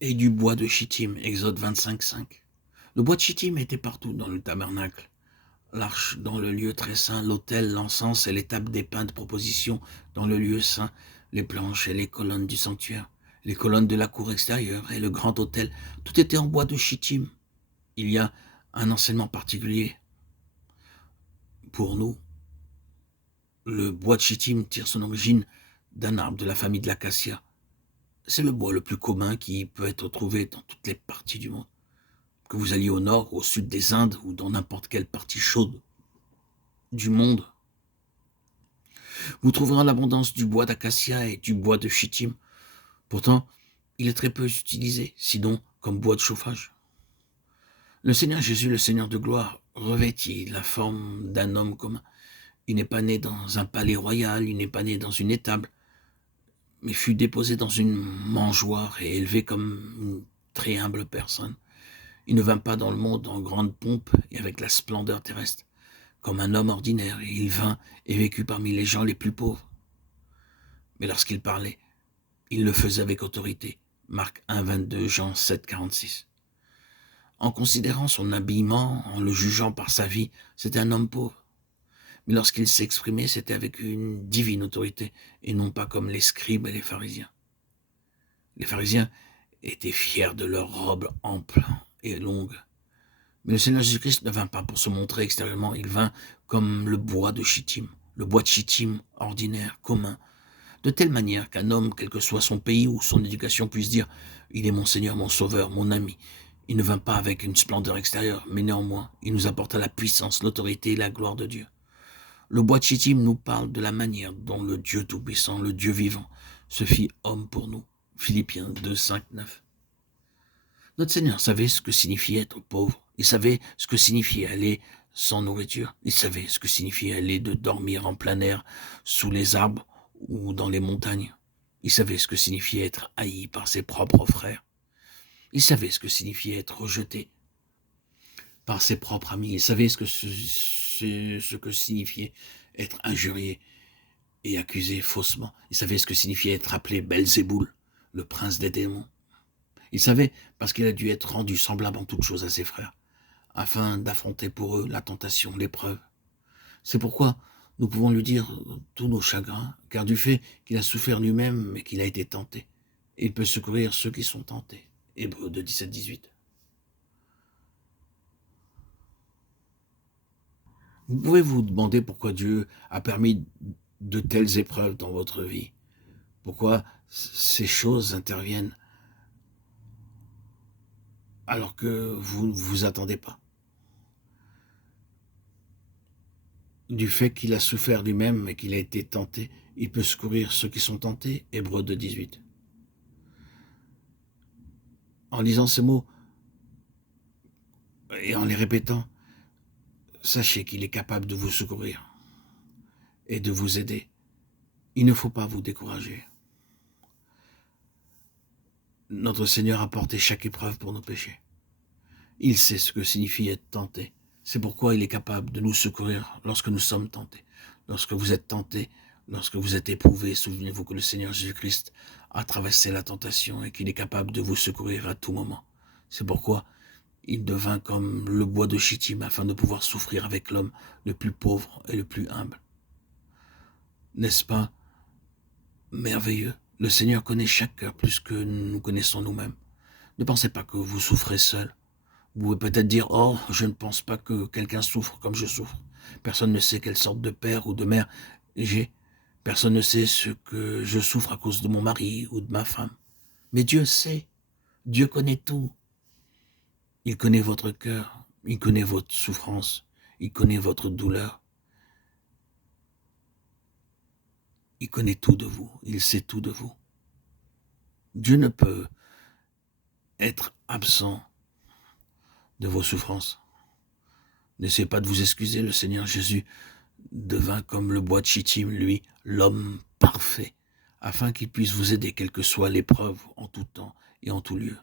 et du bois de Chittim, Exode 25:5. Le bois de Chittim était partout dans le tabernacle, l'arche dans le lieu très saint, l'autel, l'encens et les tables des pains de proposition dans le lieu saint, les planches et les colonnes du sanctuaire, les colonnes de la cour extérieure et le grand autel, tout était en bois de Chittim. Il y a un enseignement particulier pour nous. Le bois de Chittim tire son origine d'un arbre de la famille de l'acacia. C'est le bois le plus commun qui peut être trouvé dans toutes les parties du monde. Que vous alliez au nord, au sud des Indes ou dans n'importe quelle partie chaude du monde, vous trouverez en abondance du bois d'acacia et du bois de Chittim. Pourtant, il est très peu utilisé, sinon comme bois de chauffage. Le Seigneur Jésus, le Seigneur de gloire, revêtit la forme d'un homme commun. Il n'est pas né dans un palais royal, il n'est pas né dans une étable, mais fut déposé dans une mangeoire et élevé comme une très humble personne. Il ne vint pas dans le monde en grande pompe et avec la splendeur terrestre, comme un homme ordinaire, et il vint et vécut parmi les gens les plus pauvres. Mais lorsqu'il parlait, il le faisait avec autorité. Marc 1, 22, Jean 7, 46. En considérant son habillement, en le jugeant par sa vie, c'était un homme pauvre. Mais lorsqu'il s'exprimait, c'était avec une divine autorité, et non pas comme les scribes et les pharisiens. Les pharisiens étaient fiers de leurs robes amples et longues. Mais le Seigneur Jésus-Christ ne vint pas pour se montrer extérieurement, il vint comme le bois de Chittim, le bois de Chittim ordinaire, commun, de telle manière qu'un homme, quel que soit son pays ou son éducation, puisse dire « Il est mon Seigneur, mon Sauveur, mon ami ». Il ne vint pas avec une splendeur extérieure, mais néanmoins, il nous apporta la puissance, l'autorité et la gloire de Dieu. Le bois de Chittim nous parle de la manière dont le Dieu Tout-Puissant, le Dieu vivant, se fit homme pour nous. Philippiens 2, 5, 9. Notre Seigneur savait ce que signifiait être pauvre. Il savait ce que signifiait aller sans nourriture. Il savait ce que signifiait aller de dormir en plein air, sous les arbres ou dans les montagnes. Il savait ce que signifiait être haï par ses propres frères. Il savait ce que signifiait être rejeté par ses propres amis. Il savait ce que signifiait être injurié et accusé faussement. Il savait ce que signifiait être appelé Belzéboul, le prince des démons. Il savait parce qu'il a dû être rendu semblable en toutes choses à ses frères, afin d'affronter pour eux la tentation, l'épreuve. C'est pourquoi nous pouvons lui dire tous nos chagrins, car du fait qu'il a souffert lui-même et qu'il a été tenté, il peut secourir ceux qui sont tentés. Hébreux 2, 17, 18. Vous pouvez vous demander pourquoi Dieu a permis de telles épreuves dans votre vie. Pourquoi ces choses interviennent alors que vous ne vous attendez pas. Du fait qu'il a souffert lui-même et qu'il a été tenté, il peut secourir ceux qui sont tentés. Hébreux 2, 18. En lisant ces mots et en les répétant, sachez qu'il est capable de vous secourir et de vous aider. Il ne faut pas vous décourager. Notre Seigneur a porté chaque épreuve pour nos péchés. Il sait ce que signifie être tenté. C'est pourquoi il est capable de nous secourir lorsque nous sommes tentés. Lorsque vous êtes tentés, lorsque vous êtes éprouvés, souvenez-vous que le Seigneur Jésus-Christ a traversé la tentation et qu'il est capable de vous secourir à tout moment. C'est pourquoi il devint comme le bois de Chittim afin de pouvoir souffrir avec l'homme le plus pauvre et le plus humble. N'est-ce pas merveilleux? Le Seigneur connaît chaque cœur plus que nous connaissons nous-mêmes. Ne pensez pas que vous souffrez seul. Vous pouvez peut-être dire « Oh, je ne pense pas que quelqu'un souffre comme je souffre. Personne ne sait quelle sorte de père ou de mère j'ai. Personne ne sait ce que je souffre à cause de mon mari ou de ma femme. » Mais Dieu sait. Dieu connaît tout. Il connaît votre cœur. Il connaît votre souffrance. Il connaît votre douleur. Il connaît tout de vous. Il sait tout de vous. Dieu ne peut être absent de vos souffrances. N'essayez pas de vous excuser, le Seigneur Jésus devint comme le bois de Chittim, lui, l'homme parfait, afin qu'il puisse vous aider quelle que soit l'épreuve en tout temps et en tout lieu.